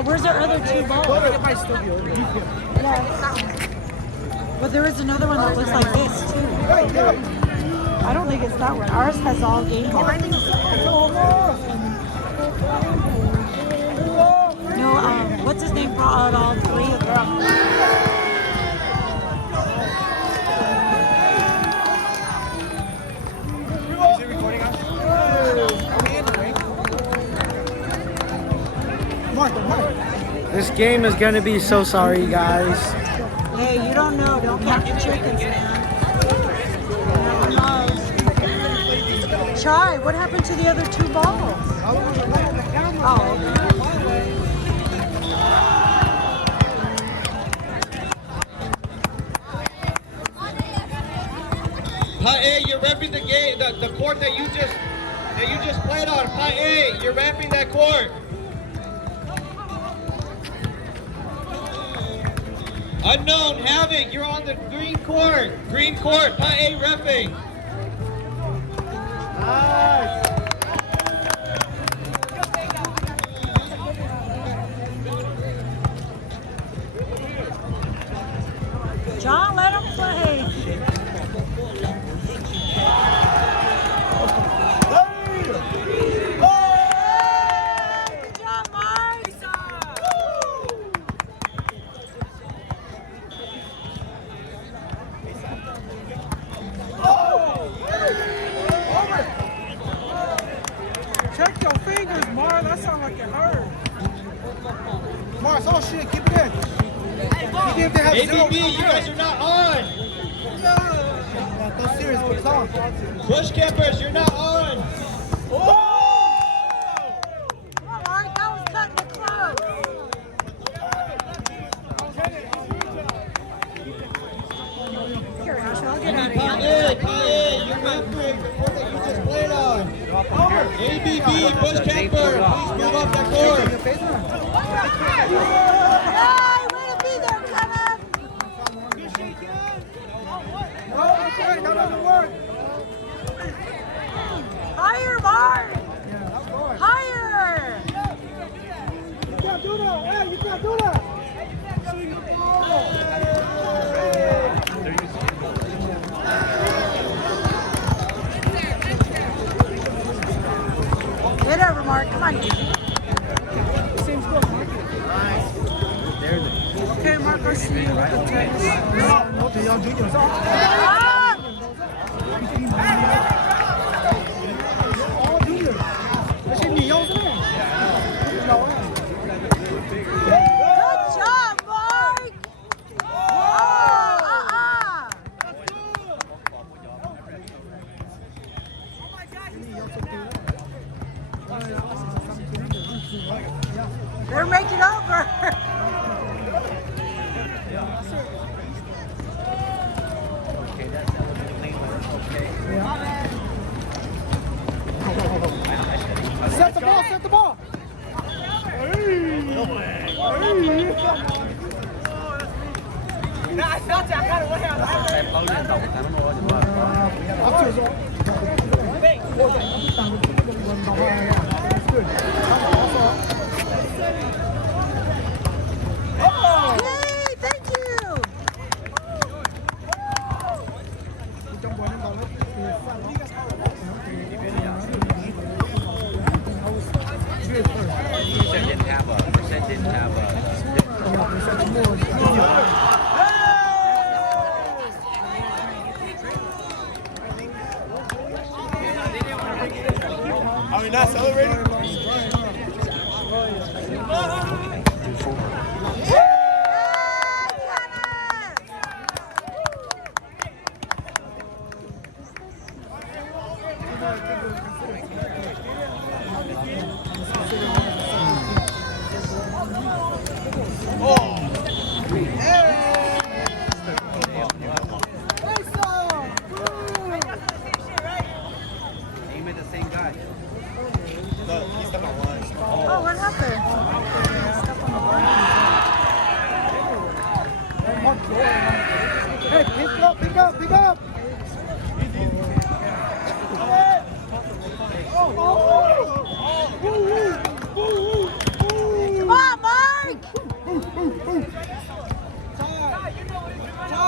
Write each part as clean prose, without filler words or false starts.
But where's our other two balls? Yes. But there is another one that looks like this too. I don't think it's that one. Ours has all game balls. No, what's his name brought out all three of them. This game is gonna be so sorry, guys. Hey, you don't know. Don't count the chickens, man. You never know. Chai, what happened to the other two balls? Oh, Pot A, you're repping the game, the court that you just played on. Pot A, you're repping that court. Unknown, Havoc, you're on the green court. Green court, Pot A repping. Nice. John, let him play. Good job, Mark. Check your fingers, Mar. That sounds like it hurt. Mar, it's all shit. Keep it in. ABB, you guys are not on. That's serious, but it's on. Bush campers, you're not on. Come on, Mark. That was cutting it close. Here, Ash, I'll get out of Pot here. A, you're repping the court that you just played on. ABB, Bush camper, please move off that court. Hey, way to be there, Kenneth. That doesn't work. Higher, Mark. Higher. You can't do that. Hey, you can't do that. Get over, Mark. Come on. Okay, Mark, I see you with the text. Good job, Mark. They're making over. Set the ball, set the ball. Yay, thank you. Didn't have a percent, didn't have a. Are we not celebrating?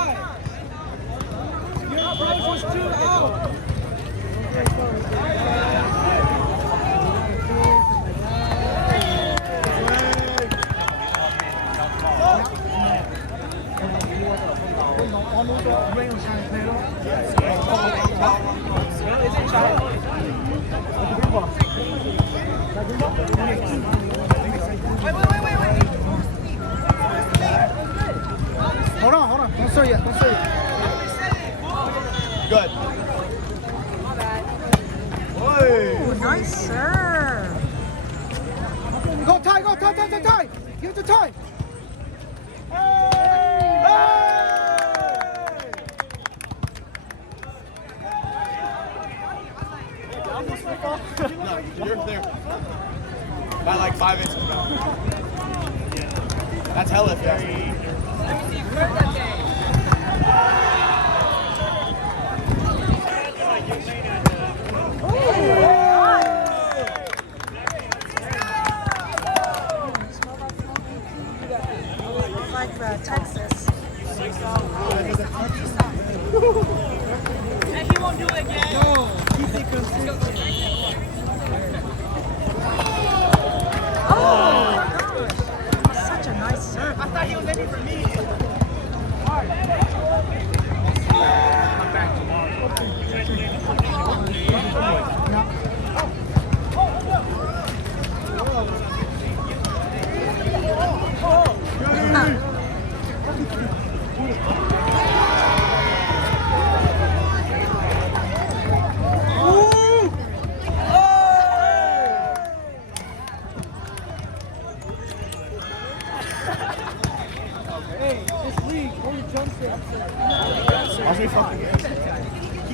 inside. Just 2 out. Hold on. Don't start yet. Good. Ooh, nice serve. Go, Ty. Give it to Ty. No, you're there. By like 5 inches back. That's hella fast. Like Texas. And he won't do it again. Oh, gosh. Such a nice serve. I thought he was ready for me.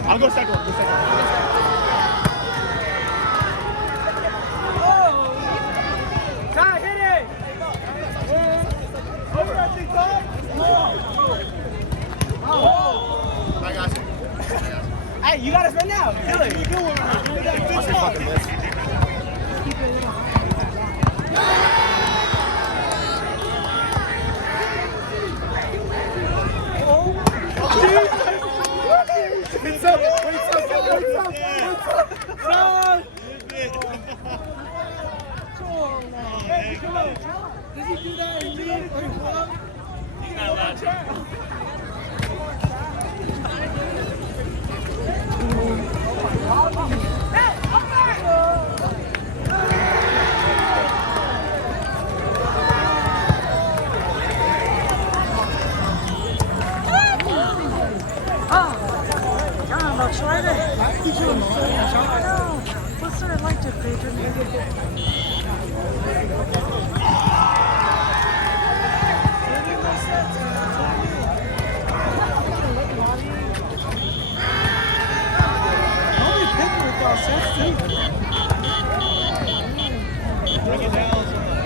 I'll go second. Ty, hit it! Over, I think, Ty. I got you. Hey, you got us right now. Kill it. Watch your fucking miss. What's up? Come on. Did he do that in lead? He's not allowed to. Looks right at what's there like to Pedro?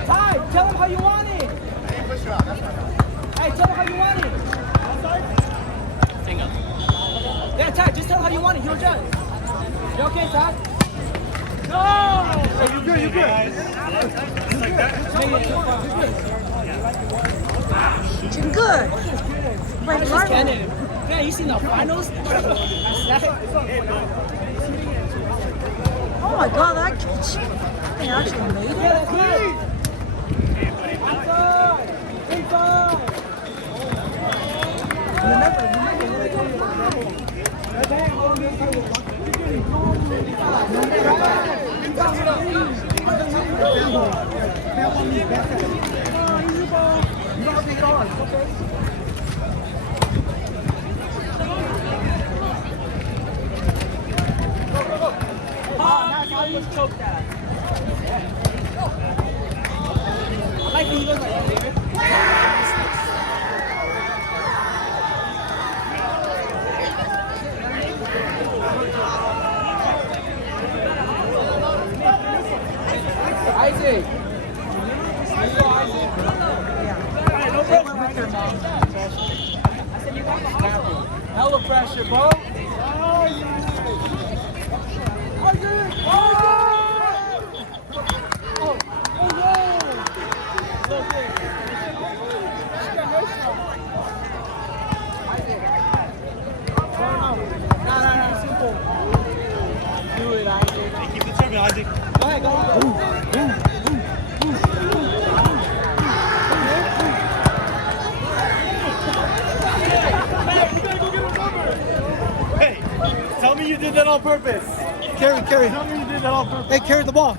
Ty, tell him how you want it. Hey, tell him how you want it. Yeah, Ty, just tell him how you want it. He'll judge. You okay, Ty? No! Hey, you good. You're good. Wait, Just right? kidding. Yeah, you seen the finals? Oh my God, that kid, they actually made it. That's good. Inside. Choke that. I like when he goes like here. Isaac. Are you Isaac? Yeah. They went with their mom. I said you got the hella pressure, bro. Isaac. that on purpose. Carry. Tell me you did that on purpose. Hey, carry the ball.